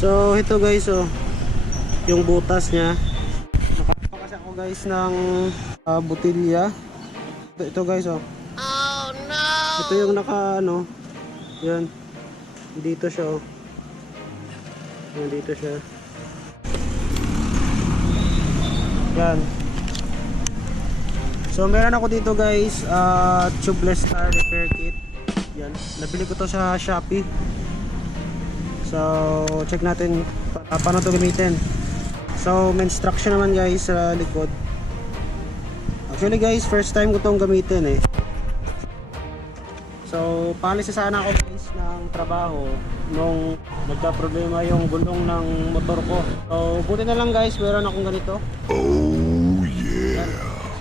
So ito guys, oh, yung butas niya. Nakakuha kasi ako guys ng botilya. Ito guys, oh. Oh no. Ito yung naka ano. Yan. Dito siya, oh. Yan, dito siya. Yan. So meron ako dito guys, tubeless tire repair kit. Yan. Nabili ko to sa Shopee. So check natin paano to gamitin. So may instruction naman guys sa likod. Actually guys, first time ko tong gamitin eh. So paalis na sana ako guys ng trabaho nung nagka-problema yung gulong ng motor ko. So buti na lang guys, meron akong ganito. Oh yeah. Yan.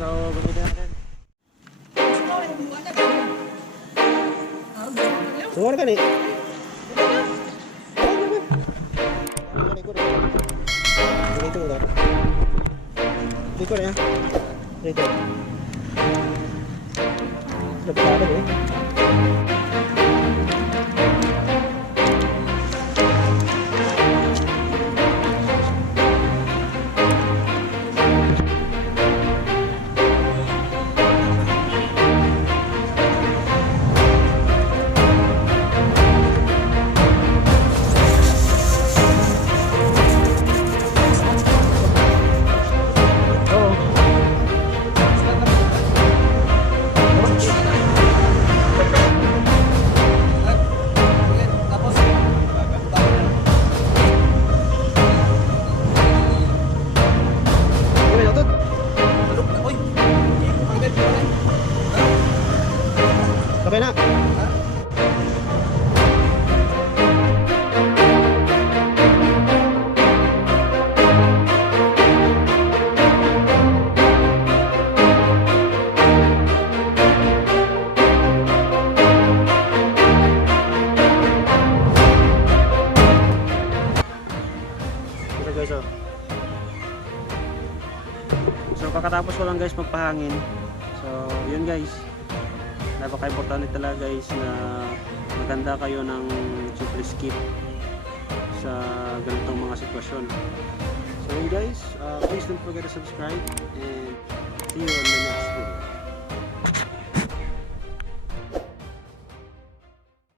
So gamitin natin. So what ka ni? Dito na yan. Dito. Nagpapala eh. Okay na. Ito guys, oh. So kakatapos ko lang guys magpahangin. So yun guys. Napaka-importante talaga guys na maganda kayo ng tubeless kit sa ganitong mga sitwasyon. So yun guys, please don't forget to subscribe and see you on the next video.